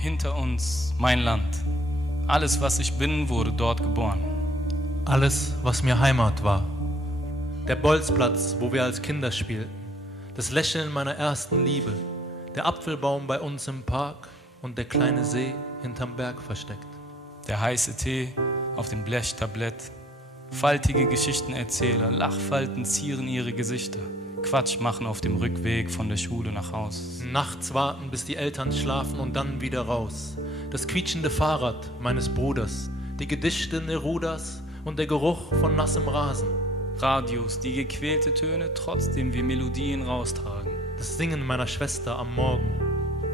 Hinter uns mein Land. Alles, was ich bin, wurde dort geboren. Alles, was mir Heimat war. Der Bolzplatz, wo wir als Kinder spielten. Das Lächeln meiner ersten Liebe. Der Apfelbaum bei uns im Park und der kleine See hinterm Berg versteckt. Der heiße Tee auf dem Blechtablett. Faltige Geschichtenerzähler, Lachfalten zieren ihre Gesichter. Quatsch machen auf dem Rückweg von der Schule nach Haus. Nachts warten, bis die Eltern schlafen und dann wieder raus. Das quietschende Fahrrad meines Bruders, die Gedichte Nerudas und der Geruch von nassem Rasen. Radios, die gequälte Töne, trotzdem wir Melodien raustragen. Das Singen meiner Schwester am Morgen.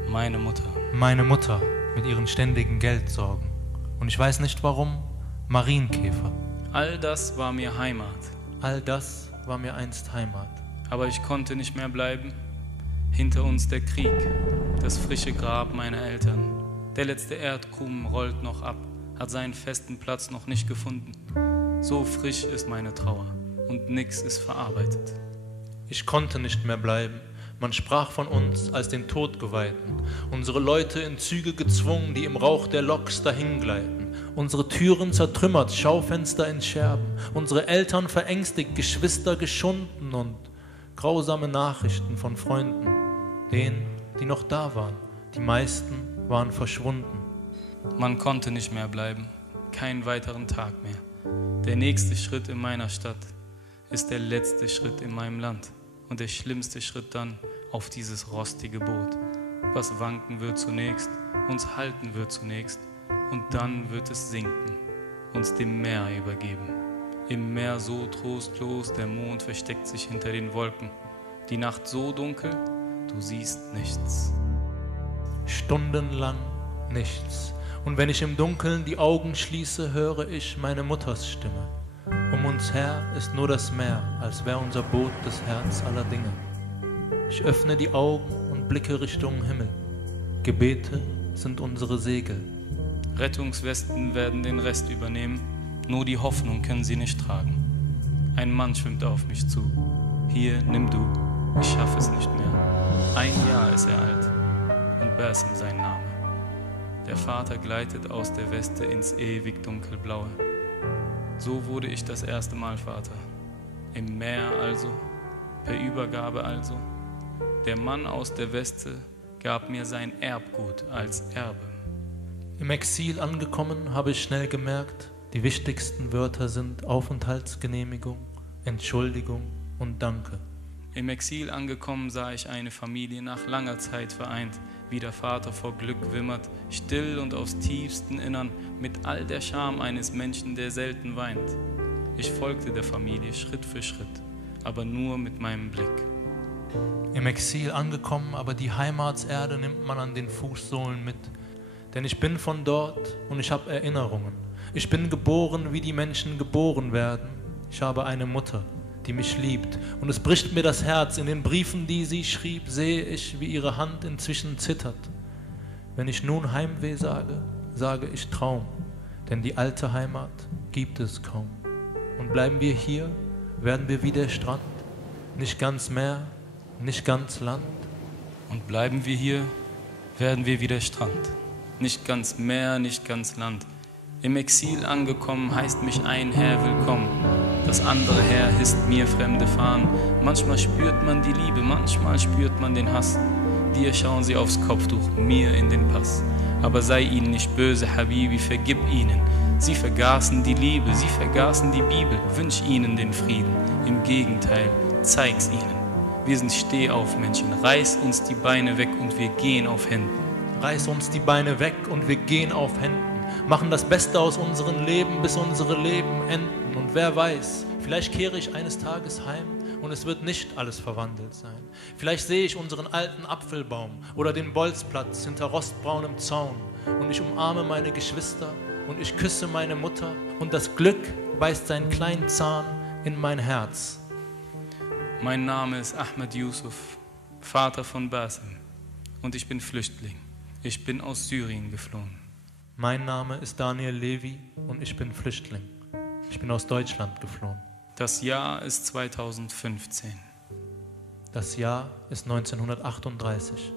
Meine Mutter. Meine Mutter mit ihren ständigen Geldsorgen. Und ich weiß nicht warum, Marienkäfer. All das war mir Heimat. All das war mir einst Heimat. Aber ich konnte nicht mehr bleiben. Hinter uns der Krieg, das frische Grab meiner Eltern. Der letzte Erdkrumen rollt noch ab, hat seinen festen Platz noch nicht gefunden. So frisch ist meine Trauer und nix ist verarbeitet. Ich konnte nicht mehr bleiben. Man sprach von uns als den Todgeweihten. Unsere Leute in Züge gezwungen, die im Rauch der Loks dahingleiten. Unsere Türen zertrümmert, Schaufenster in Scherben. Unsere Eltern verängstigt, Geschwister geschunden und grausame Nachrichten von Freunden. Denen, die noch da waren. Die meisten waren verschwunden. Man konnte nicht mehr bleiben. Keinen weiteren Tag mehr. Der nächste Schritt in meiner Stadt ist der letzte Schritt in meinem Land. Und der schlimmste Schritt dann auf dieses rostige Boot. Was wanken wird zunächst, uns halten wird zunächst und dann wird es sinken, uns dem Meer übergeben. Im Meer so trostlos, der Mond versteckt sich hinter den Wolken. Die Nacht so dunkel, du siehst nichts. Stundenlang nichts. Und wenn ich im Dunkeln die Augen schließe, höre ich meine Mutters Stimme. Um uns her ist nur das Meer, als wär unser Boot das Herz aller Dinge. Ich öffne die Augen und blicke Richtung Himmel. Gebete sind unsere Segel. Rettungswesten werden den Rest übernehmen, nur die Hoffnung können sie nicht tragen. Ein Mann schwimmt auf mich zu. Hier, nimm du, ich schaffe es nicht mehr. 1 Jahr ist er alt und Basim sein Name. Der Vater gleitet aus der Weste ins ewig dunkelblaue. So wurde ich das erste Mal Vater. Im Meer also, per Übergabe also. Der Mann aus der Weste gab mir sein Erbgut als Erbe. Im Exil angekommen habe ich schnell gemerkt, die wichtigsten Wörter sind Aufenthaltsgenehmigung, Entschuldigung und Danke. Im Exil angekommen sah ich eine Familie nach langer Zeit vereint, wie der Vater vor Glück wimmert, still und aus tiefstem Innern, mit all der Scham eines Menschen, der selten weint. Ich folgte der Familie Schritt für Schritt, aber nur mit meinem Blick. Im Exil angekommen, aber die Heimatserde nimmt man an den Fußsohlen mit. Denn ich bin von dort und ich habe Erinnerungen. Ich bin geboren, wie die Menschen geboren werden. Ich habe eine Mutter, die mich liebt. Und es bricht mir das Herz. In den Briefen, die sie schrieb, sehe ich, wie ihre Hand inzwischen zittert. Wenn ich nun Heimweh sage, sage ich Traum. Denn die alte Heimat gibt es kaum. Und bleiben wir hier, werden wir wie der Strand. Nicht ganz Meer, nicht ganz Land. Und bleiben wir hier, werden wir wie der Strand. Nicht ganz Meer, nicht ganz Land. Im Exil angekommen heißt mich ein Herr willkommen. Das andere Herr hisst mir fremde Fahnen. Manchmal spürt man die Liebe, manchmal spürt man den Hass. Dir schauen sie aufs Kopftuch, mir in den Pass. Aber sei ihnen nicht böse, Habibi, vergib ihnen. Sie vergaßen die Liebe, sie vergaßen die Bibel. Wünsch ihnen den Frieden, im Gegenteil, zeig's ihnen. Wir sind Stehaufmenschen, reiß uns die Beine weg und wir gehen auf Händen. Reiß uns die Beine weg und wir gehen auf Händen. Machen das Beste aus unserem Leben, bis unsere Leben enden. Und wer weiß, vielleicht kehre ich eines Tages heim und es wird nicht alles verwandelt sein. Vielleicht sehe ich unseren alten Apfelbaum oder den Bolzplatz hinter rostbraunem Zaun und ich umarme meine Geschwister und ich küsse meine Mutter und das Glück beißt seinen kleinen Zahn in mein Herz. Mein Name ist Ahmed Yusuf, Vater von Basim und ich bin Flüchtling. Ich bin aus Syrien geflohen. Mein Name ist Daniel Levy und ich bin Flüchtling. Ich bin aus Deutschland geflohen. Das Jahr ist 2015. Das Jahr ist 1938.